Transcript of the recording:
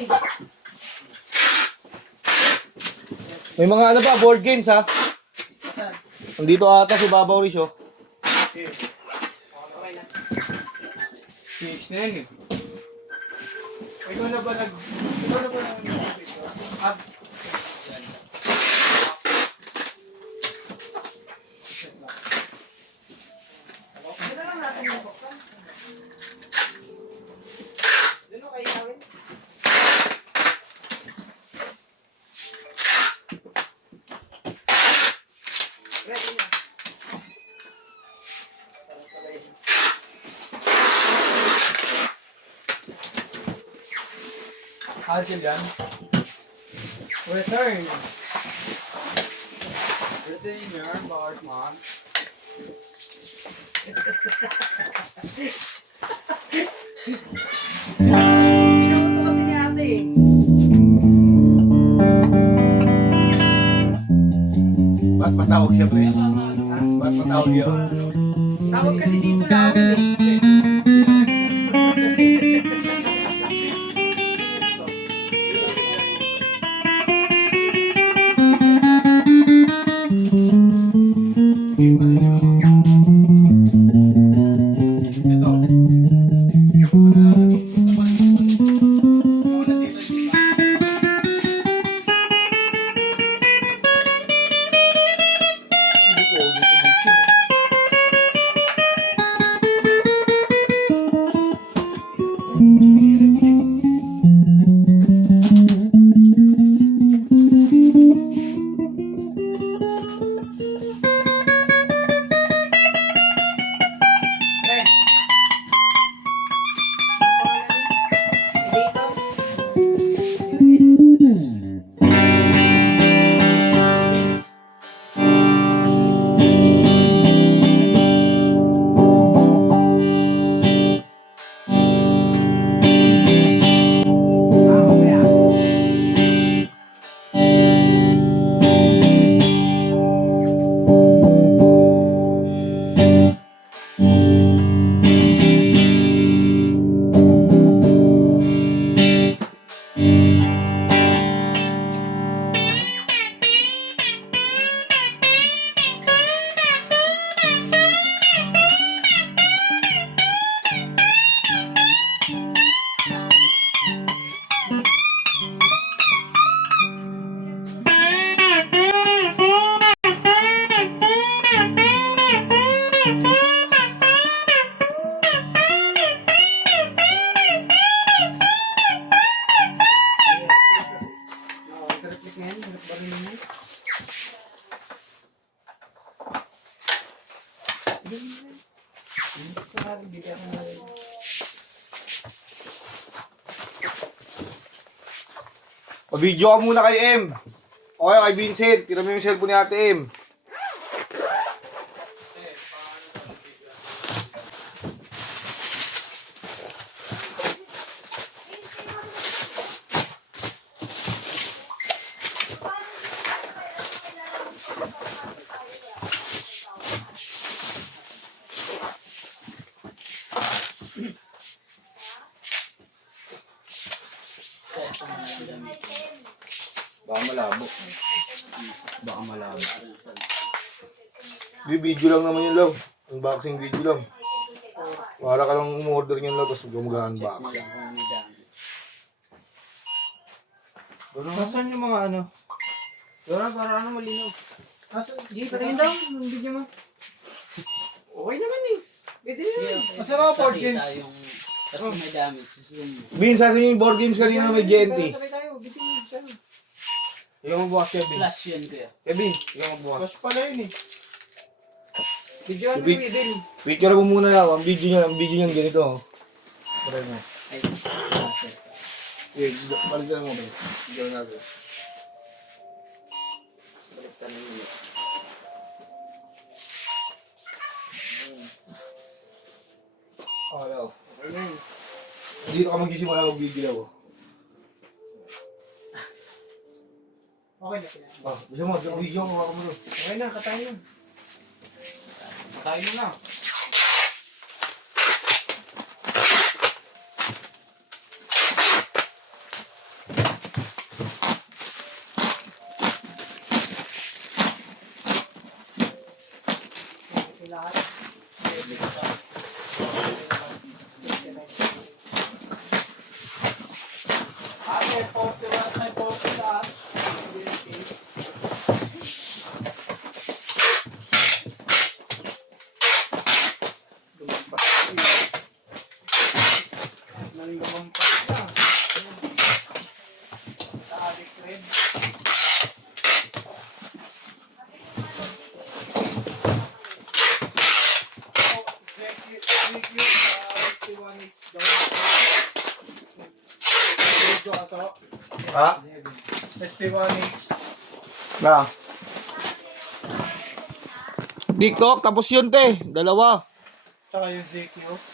eh. May mga ano pa, board games ha. Saan? Nandito ata si Babaw Rish oh. Okay na. Fix na yan eh. Ikaw na ba nag-video? Ito lang natin yung buksan. Doon o kayo gawin? Ready na. Para sabay na. Hassle yan. Return. Return your board, man. Pinauso kasi ni ate eh. Ba't matawag siya pre? Ba't matawag yun? Tawag kasi dito lang eh. Pre. Dito. Okay ah. Naka-reflect na yan, hirap ba rin yun? Sa bigat na rin. Pa-video ka muna kay M. O kaya kay Vincent. Tira mo yung cellphone ni Ate M. Baka malabo. Baka malabo. Video lang naman yun lang. Unboxing video lang. Wala ka lang umorder yun lang tapos mag-unboxing. Nasaan yung mga ano? Dora, para ano malinaw? Di, patingin daw, yung video mo. Okay naman eh. Pwede na yan. Kasi mga board games. Kasi may damage. Vince, sasabihin yung board games kanina may GNT. Sabay tayo, bitin mo. Saan? Yung magbukas kay Vince. Flash yun kuya. Kay Vince, yung magbukas. Mas pala yun eh. Video ano Sabi- Idil? Picture mo muna lang. Ang video niya ganito. Oh. Try mo. Ay, Okay, balik na mo ba? Video natin. Baliktad na yun. Oh, hello. Okay na yun. Dito ka magsisimula mag-video. Okay na sila. Ah, gusto mo, video ko ako mo doon. Okay na, katayin na. Tayo na. Ha? Na. TikTok, tapos yun te. Dalawa. Saka yung ZQ.